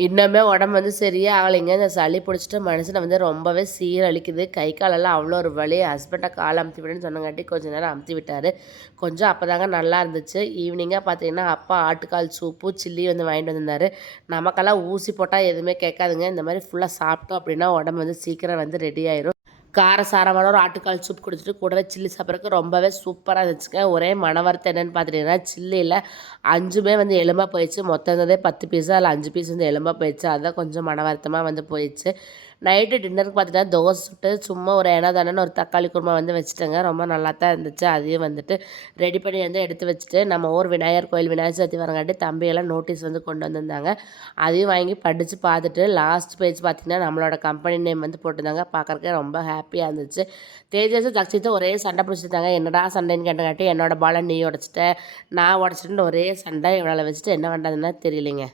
இன்னுமே உடம்பு வந்து சரியே ஆகலைங்க. இந்த சளி பிடிச்சிட்டு மனுஷனை வந்து ரொம்பவே சீரழிக்குது. கை காலெல்லாம் அவ்வளோ ஒரு வலி. ஹஸ்பண்டை காலை அமுத்தி விடுன்னு சொன்னங்காட்டி கொஞ்சம் நேரம் அமுத்தி விட்டார். கொஞ்சம் அப்போதாங்க நல்லா இருந்துச்சு. ஈவினிங்காக பார்த்தீங்கன்னா அப்பா ஆட்டுக்கால் சூப்பு சில்லி வந்து வாங்கிட்டு வந்திருந்தாரு. நமக்கெல்லாம் ஊசி போட்டால் எதுவுமே கேட்காதுங்க. இந்த மாதிரி ஃபுல்லாக சாப்பிட்டோம் அப்படின்னா உடம்பு வந்து சீக்கிரம் வந்து ரெடி ஆயிரும். காரசாரமான ஒரு ஆட்டுக்கால் சூப் குடிச்சிட்டு கூடவே சில்லி சாப்பிட்றதுக்கு ரொம்பவே சூப்பராக இருந்துச்சுங்க. ஒரே மனவருத்தம் என்னென்னு பார்த்துட்டிங்கன்னா சில்லியில் 5மே வந்து எலும்பாக போயிடுச்சு. மொத்தம் இருந்ததே 10 பீஸு அதில் 5 பீஸ் வந்து எலும்பாக போயிடுச்சு. அதுதான் கொஞ்சம் மனவருத்தமாக வந்து போயிடுச்சு. நைட்டு டின்னருக்கு பார்த்துட்டா தோசை சுட்டு சும்மா ஒரு ஏனோதானோன்னு ஒரு தக்காளி குருமா வந்து வச்சுட்டேங்க. ரொம்ப நல்லா தான் இருந்துச்சு. அதையும் வந்துட்டு ரெடி பண்ணி வந்து எடுத்து வச்சுட்டு நம்ம ஊர் விநாயகர் கோயில் விநாயகர் சதுர்த்தி வரங்காட்டி தம்பியெல்லாம் நோட்டீஸ் வந்து கொண்டு வந்திருந்தாங்க. அதையும் வாங்கி படித்து பார்த்துட்டு லாஸ்ட் பேஜ் பார்த்திங்கன்னா நம்மளோட கம்பெனி நேம் வந்து போட்டிருந்தாங்க. பார்க்குறக்கே ரொம்ப ஹாப்பியாக இருந்துச்சு. தேஜஸும் தக்ஷித்தும் ஒரே சண்டை பிடிச்சிருந்தாங்க. என்னடா சண்டைன்னு கேட்டங்காட்டி என்னோட பாலை நீ உடச்சிட்ட, நான் உடச்சிட்டேன்னு ஒரே சண்டை. இவளை வச்சுட்டு என்ன பண்ணுறதுன்னா தெரியலைங்க.